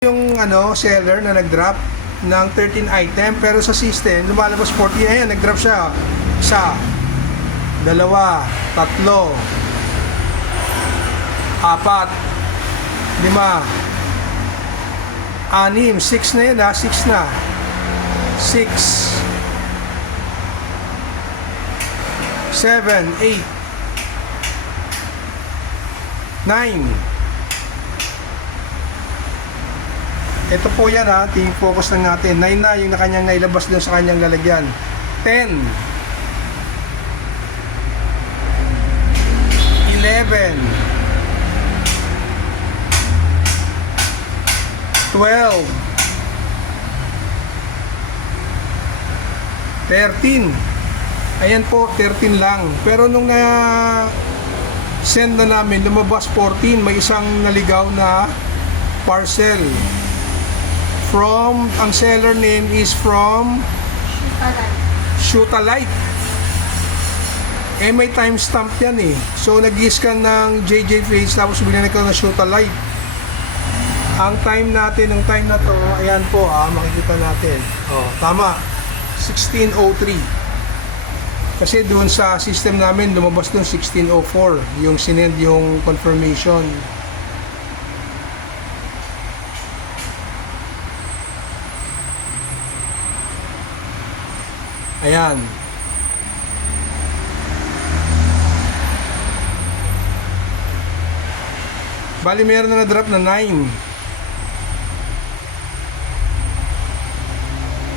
Yung seller na nag-drop ng 13 item pero sa system lumalabas 40. Ayan, nag-drop siya. Isa, dalawa, tatlo, apat, lima, anim, 6 na yun ha, 6 na. 6, 7, 8, 9. Ito po yan ha, focus lang natin. 9 na yung kanyang nailabas doon sa kanyang lalagyan. 10, 11, 12, 13. Ayan po, 13 lang. Pero nung send na namin, lumabas 14. May isang naligaw na parcel. Ang seller name is from Shoot-A-Light. May timestamp yan eh. So nag-scan ng JJ Face tapos binigyan ko ng Shoot-A-Light. Ang time natin, ng time na to, ayan po makikita natin. Tama, 16:03. Kasi doon sa system namin lumabas doon 16:04 yung sinend yung confirmation. Ayan. Bali meron na drop na 9.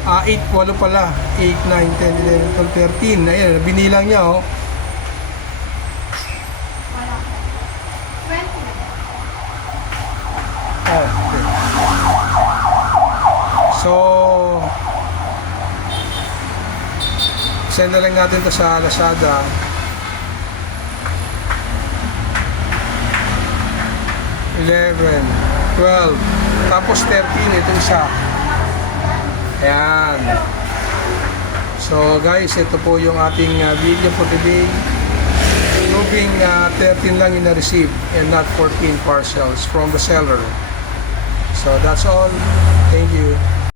8, 8 pala. 8, 9, 10, 11, 12, 13. Ayan, binilang niya oh. Okay. So send na lang natin to sa Lazada. 11, 12, tapos 13 itong isa. Ayan. So guys, ito po yung ating video for today. Proving 13 lang yung na-receive and not 14 parcels from the seller. So that's all. Thank you.